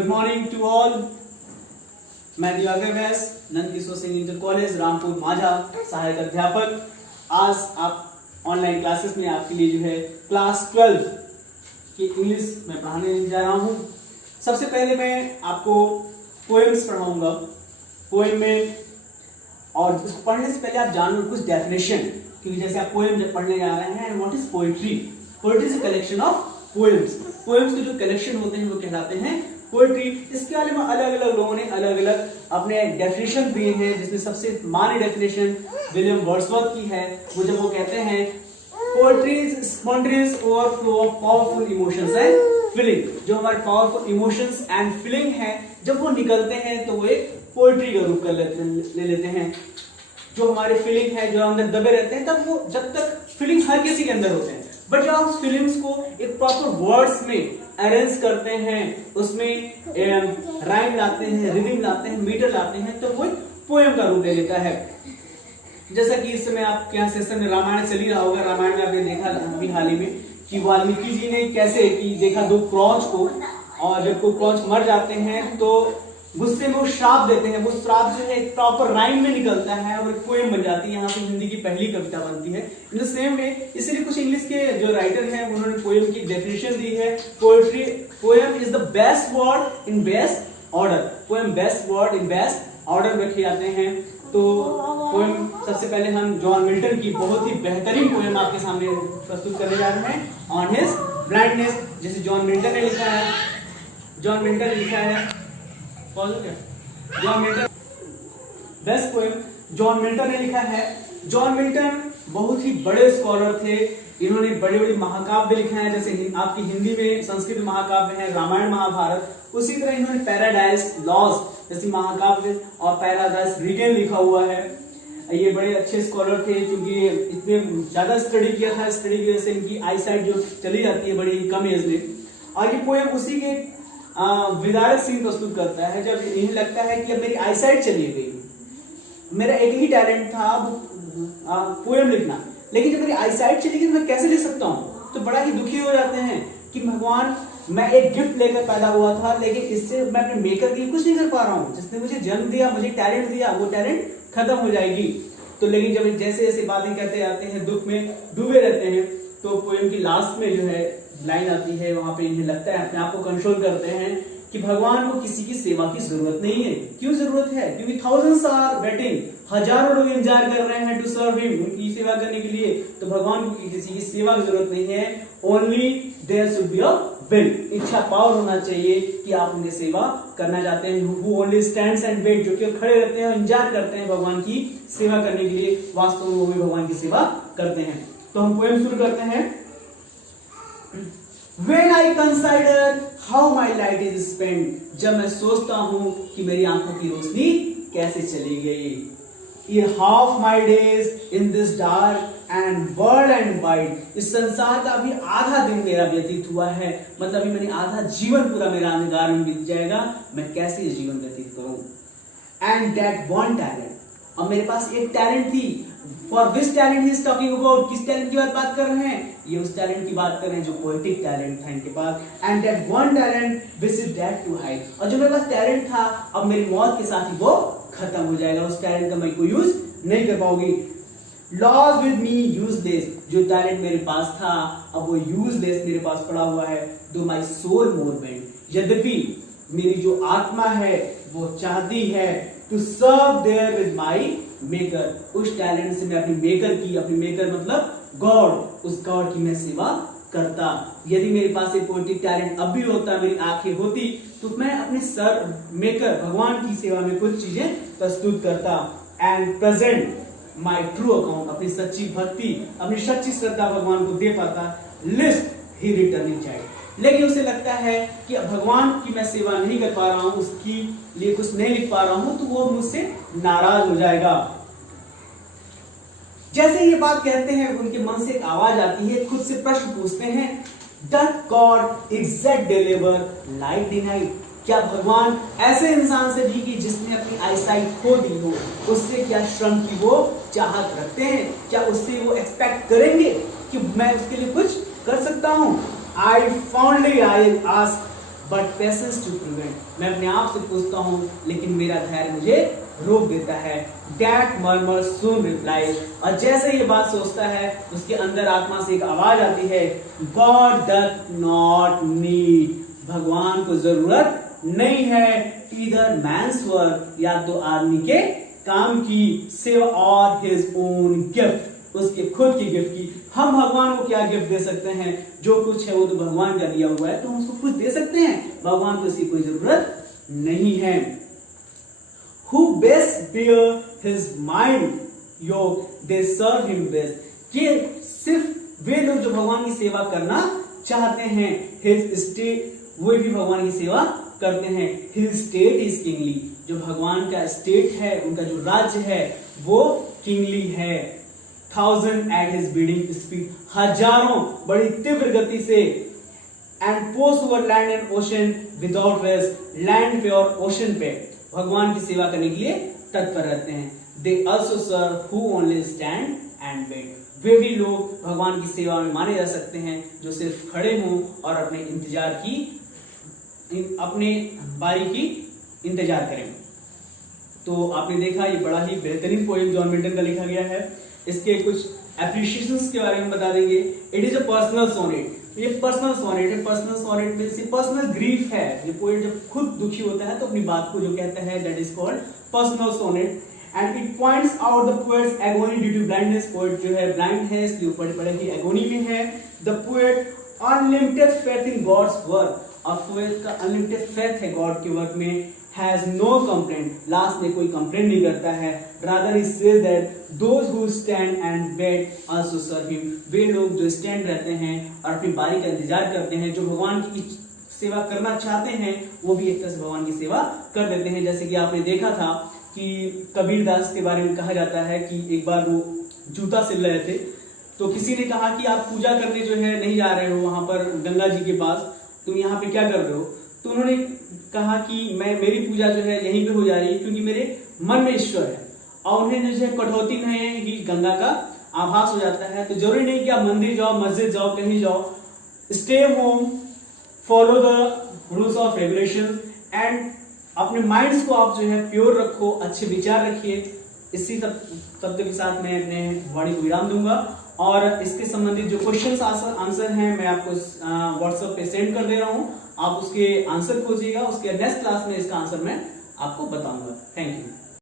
Good morning to all. मैं Divakar Vyas, Nand Kishore Singh inter college Rampur माझा सहायक अध्यापक। आज आप ऑनलाइन क्लासेस में आपके लिए जो है क्लास 12 की इंग्लिश में पढ़ाने जा रहा हूँ। सबसे पहले मैं आपको पोएम्स पढ़ाऊंगा। पोएम में और इसको पढ़ने से पहले आप जान लो कुछ डेफिनेशन, क्योंकि जैसे आप पोएम जब पढ़ने जा रहे हैं, what is poetry. Poetry is a collection of poems. Poems के जो कलेक्शन होते हैं वो कहलाते हैं पोएट्री। इसके बारे में अलग अलग लोगों ने अलग अलग अपने डेफिनेशन दिए हैं, जिसमें सबसे मान्य डेफिनेशन विलियम वर्ड्सवर्थ की है। वो जब वो कहते हैं poetry is spontaneous overflow of powerful emotions and feeling. जो हमारे पावरफुल इमोशंस एंड फीलिंग है, जब वो निकलते हैं तो वो एक पोएट्री का रूप ले लेते हैं। जो हमारे फीलिंग है, जो अंदर दबे रहते हैं, तब वो जब तक फीलिंग हर किसी के अंदर होते हैं, बट जब आप फीलिंग्स को एक प्रॉपर वर्ड्स में अरेंज करते हैं, उसमें राइम लाते हैं, रिदम लाते हैं, मीटर लाते हैं, तो वो पोएम का रूप ले लेता है। जैसा कि इस समय आपके यहाँ सेशन में रामायण चल ही रहा होगा। रामायण में आपने देखा अभी हाल ही में कि वाल्मीकि जी ने कैसे कि देखा दो क्रौच को, और जब कोई क्रौच मर जाते हैं तो गुस्से में वो श्राप देते हैं। वो श्राप जो है एक प्रॉपर राइम में निकलता है और एक पोएम बन जाती है। यहाँ पे हिंदी की पहली कविता बनती है। इन द सेम वे इसीलिए कुछ इंग्लिश के जो राइटर हैं उन्होंने पोएम की डेफिनेशन दी है। Poetry poem is the best word in best order. Poem best word in best order में रखे जाते हैं। तो पोएम सबसे पहले हम जॉन मिल्टन की बहुत ही बेहतरीन पोएम आपके सामने प्रस्तुत करने जा रहे हैं, ऑन हिज ब्लाइंडनेस। जैसे जॉन मिल्टन ने लिखा है, जॉन मिल्टन ने लिखा है John Milton best poem John Milton ने लिखा है। जॉन मिल्टन बहुत ही बड़े स्कॉलर थे। इन्होंने बड़े बड़े महाकाव्य लिखे हैं, जैसे आपकी हिंदी में संस्कृत महाकाव्य है रामायण महाभारत। उसी तरह इन्होंने पैराडाइज लॉस्ट जैसी महाकाव्य और पैराडाइज रिगेन लिखा हुआ है। ये बड़े अच्छे स्कॉलर थे, क्योंकि इतने ज्यादा स्टडी किया था। स्टडी की वजह से इनकी आई साइट जो चली जाती है बड़ी कम एज में। और ये पोएम उसी के विदारक सीन प्रस्तुत करता है, जब इन्हें लगता है कि अब मेरी आईसाइट चली गई, मेरा एक ही टैलेंट था पोएम लिखना, लेकिन जब मेरी आईसाइट चली गई मैं कैसे लिख सकता हूँ। तो बड़ा ही दुखी हो जाते हैं कि भगवान, मैं एक गिफ्ट लेकर पैदा हुआ था, लेकिन इससे मैं अपने मेकर के लिए कुछ नहीं कर पा रहा हूँ। जिसने मुझे जन्म दिया, मुझे टैलेंट दिया, वो टैलेंट खत्म हो जाएगी। तो लेकिन जब जैसे जैसे बातें कहते जाते हैं, दुख में डूबे रहते हैं, तो पोएम की लास्ट में जो है लाइन आती है, वहां पे इन्हें लगता है, अपने आप को कंट्रोल करते हैं कि भगवान को किसी की सेवा की जरूरत नहीं है। क्यों जरूरत है? क्योंकि थाउजेंड्स आर वेटिंग, हजारों लोग इंतजार कर रहे हैं टू सर्व हिम, उनकी सेवा करने के लिए। तो भगवान को किसी की सेवा की जरूरत नहीं है। Only there should be a will, इच्छा पावर होना चाहिए कि आप उनकी सेवा करना चाहते हैं। Who only stands and wait, जो कि खड़े रहते हैं, इंतजार करते हैं भगवान की सेवा करने के लिए, वास्तव में वो भी भगवान की सेवा करते हैं। तो हम पोएम शुरू करते हैं। When I consider how my light is spent, जब मैं सोचता हूं कि मेरी आंखों की रोशनी कैसे चली गई। ये half my days in this dark and world and wide, इस संसार का अभी आधा दिन मेरा व्यतीत हुआ है, मतलब अभी मैंने आधा जीवन पूरा मेरा अंधकार में बीत जाएगा। मैं कैसे ये जीवन व्यतीत करूं। And that one talent, और मेरे पास एक टैलेंट थी। For which talent he is talking about, किस टैलेंट की बात कर रहे हैं? ये उस टैलेंट की बात कर रहे हैं जो पोएटिक टैलेंट था इनके पास। And that one talent which is death to hide, और जो मेरे पास टैलेंट था अब मेरी मौत के साथ ही वो खत्म हो जाएगा। उस टैलेंट का मैं कोई यूज नहीं कर पाऊंगी। लॉस विद मी यूजलेस, जो टैलेंट मेरे पास था अब वो यूजलेस मेरे पास पड़ा हुआ है। दो माई सोल मूवमेंट, यद्यपि मेरी जो आत्मा है वो चाहती है to serve there with my maker, उस टैलेंट से मैं अपनी मेकर की, अपनी मेकर मतलब गॉड, उस गॉड की मैं सेवा करता। यदि मेरे पास एक पोएटिक टैलेंट अब भी होता, मेरी आंखें होती, तो मैं अपने सर मेकर भगवान की सेवा में कुछ चीजें प्रस्तुत करता। And present my true account, अपनी सच्ची भक्ति, अपनी सच्ची श्रद्धा भगवान को दे पाता। लिस्ट ही रिटर्निंग चाइल्ड, लेकिन उसे लगता है कि अब भगवान की मैं सेवा नहीं कर पा रहा हूं, उसकी लिए कुछ नहीं लिख पा रहा हूं, तो वो मुझसे नाराज हो जाएगा। जैसे ये बात कहते हैं, उनके मन से एक आवाज आती है, खुद से प्रश्न पूछते हैं, doth God exact deliver light deny it, क्या भगवान ऐसे इंसान से भी कि जिसने अपनी आईसाइट खो दी हो, उससे क्या श्रम की वो चाहत रखते हैं? क्या उससे वो एक्सपेक्ट करेंगे कि मैं उसके लिए कुछ कर सकता हूं? I fondly I ask, but patience to prevent. मैं अपने आप से पूछता हूँ लेकिन मेरा धैर्य मुझे रोक देता है। That murmur soon replies, और जैसे ये बात सोचता है उसके अंदर आत्मा से एक आवाज आती है, God doth not need, भगवान को जरूरत नहीं है either man's work, या तो आदमी के काम की, सेवा और his own gift, उसके खुद की गिफ्ट की। हम भगवान को क्या गिफ्ट दे सकते हैं? जो कुछ है वो तो भगवान का दिया हुआ है, तो हम उसको कुछ दे सकते हैं? भगवान को इसकी कोई जरूरत नहीं है। Who best bear his mind yoke, they serve him best, कि सिर्फ वे लोग जो भगवान की सेवा करना चाहते हैं, his state, वे भी भगवान की सेवा करते हैं। His state is kingly, जो भगवान का स्टेट है, उनका जो राज्य है वो किंगली है। 1000 at his bidding speed, हजारों बड़ी तीव्र गति से, and post over land and ocean without rest, land पे और ओशन पे भगवान की सेवा करने के लिए तत्पर रहते हैं। They also serve who only stand and wait, वे भी लोग भगवान की सेवा में माने जा सकते हैं जो सिर्फ खड़े हों और अपने इंतजार की, अपने बारी की इंतजार करें। तो आपने देखा ये बड़ा ही बेहतरीन पोएम जॉन मिल्टन का लिखा गया है। इसके कुछ एप्रिशिएशंस के बारे में बता देंगे। It is a personal sonnet, ये पर्सनल सोनेट है। पर्सनल सोनेट में से पर्सनल ग्रीफ है। ये पोएट जब खुद दुखी होता है तो अपनी बात को जो कहता है, that is called personal sonnet. And it points out the poet's agony due to blindness. Poet जो है ब्लाइंड है, इसलिए बड़े ही एगोनी में है। The poet unlimited faith in God's work, और पोएट का अनलिमिटेड फेथ है गॉड के वर्क में। हैज नो कंप्लेंट, लास्ट में कोई कंप्लेंट नहीं करता है। Rather he says that those who stand and wait also serve him, वे लोग जो स्टैंड रहते हैं और अपनी बारी का इंतजार करते हैं, जो भगवान की सेवा करना चाहते हैं, वो भी एक तरह से भगवान की सेवा कर देते हैं। जैसे कि आपने देखा था कि कबीर दास के बारे में कहा जाता है कि एक बार वो जूता सिल रहे थे, तो किसी ने कहा कि आप पूजा करने जो है नहीं जा रहे हो वहां पर गंगा जी के पास, तुम यहाँ पे क्या कर रहे हो? तो उन्होंने कहा कि मेरी पूजा जो है यहीं पे हो जा रही है क्योंकि मेरे मन में ईश्वर है। और उन्हें जो है कटौती में है कि गंगा का आभास हो जाता है। तो जरूरी नहीं कि आप मंदिर जाओ, मस्जिद जाओ, कहीं जाओ, stay home, follow the rules of regulation and अपने माइंड्स को आप जो है प्योर रखो, अच्छे विचार रखिए। इसी शब्द के साथ मैं अपने वाणी को विराम दूंगा और इसके संबंधित जो क्वेश्चंस आंसर हैं मैं आपको व्हाट्सएप पे सेंड कर दे रहा हूं। आप उसके आंसर खोजिएगा, उसके नेक्स्ट क्लास में इसका आंसर मैं आपको बताऊंगा। Thank you.